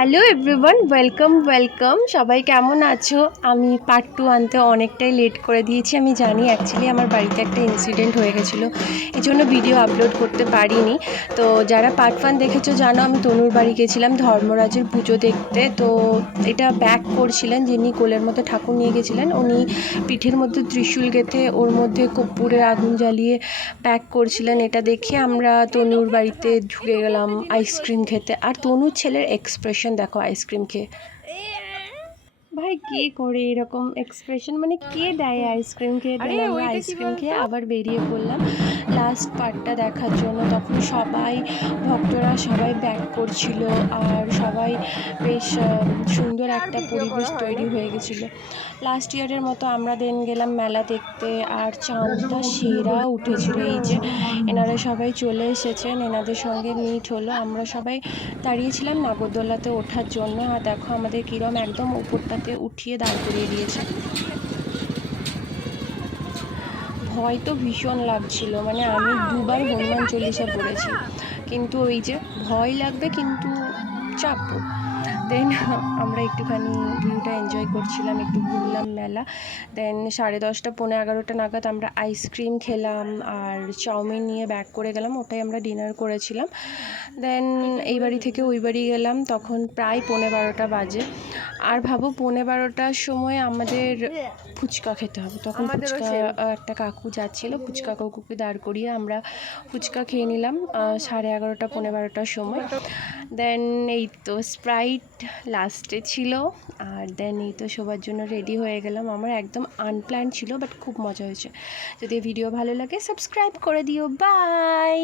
Hello everyone, welcome. সবাই কেমন আছো? আমি পার্ট 2 আনতে অনেকটাই লেট করে দিয়েছি, আমি জানি। অ্যাকচুয়ালি আমার বাড়িতে একটা ইনসিডেন্ট হয়ে গেছিলো, এই জন্য ভিডিও আপলোড করতে পারিনি। তো যারা পার্ট 1 দেখেছো জানো, আমি তনুর বাড়ি গেছিলাম ধর্মরাজের পুজো দেখতে। তো এটা ব্যাক করছিলেন যিনি কোলের মধ্যে ঠাকুর নিয়ে গেছিলেন, উনি পিঠের মধ্যে ত্রিশূল গেঁথে ওর মধ্যে কর্পূরের আগুন জ্বালিয়ে প্যাক করছিলেন। এটা দেখে আমরা তনুর বাড়িতে ঢুকে গেলাম আইসক্রিম খেতে। আর তনুর ছেলের এক্সপ্রেশন দেখো আইসক্রিম খেয়ে। ভাই কে করে এরকম এক্সপ্রেশন, মানে কে দেয় আইসক্রিম খেয়ে? দেন আমরা আইসক্রিম খেয়ে আবার বেরিয়ে পড়লাম লাস্ট পার্টটা দেখার জন্য। তখন সবাই ভক্তরা সবাই ব্যাক করছিল আর সবাই বেশ সুন্দর একটা পরিবেশ তৈরি হয়ে গেছিলো। লাস্ট ইয়ারের মতো আমরা দেন গেলাম মেলা দেখতে। আর চাঁদটা সেরা উঠেছিল। এই যে এনারা সবাই চলে এসেছেন, এনাদের সঙ্গে মিট হলো। আমরা সবাই দাঁড়িয়েছিলাম নাগরদোলাতে ওঠার জন্য। আর দেখো আমাদের কিরম একদম উপরটাতে উঠিয়ে দাঁড় করিয়ে দিয়েছে। ভয় তো ভীষণ লাগছিল, মানে আমি দুবার হনুমান চল্লিশা পড়েছি, কিন্তু ওই যে ভয় লাগবে কিন্তু চাপবো। দেন আমরা একটুখানি ভিউটা এনজয় করছিলাম, একটু ঘুরলাম মেলা। দেন 10:30 পৌনে 11টা নাগাদ আমরা আইসক্রিম খেলাম আর চাউমিন নিয়ে ব্যাক করে গেলাম, ওটাই আমরা ডিনার করেছিলাম। দেন এই বাড়ি থেকে ওই বাড়ি গেলাম, তখন প্রায় 11:15 বাজে। আর ভাবো 11:15টার সময় আমাদের ফুচকা খেতে হবে। তখন ফুচকা একটা কাকু যাচ্ছিলো, ফুচকা কাকুকে দাঁড় করিয়ে আমরা ফুচকা খেয়ে নিলাম 11:30 পৌনে 12টার সময়। দেন এই তো স্প্রাইট লাস্টে ছিল। আর দেন এই তো সবার জন্য রেডি হয়ে গেলাম। আমার একদম আনপ্ল্যান ছিল, বাট খুব মজা হয়েছে। যদি ভিডিও ভালো লাগে সাবস্ক্রাইব করে দিও। বাই।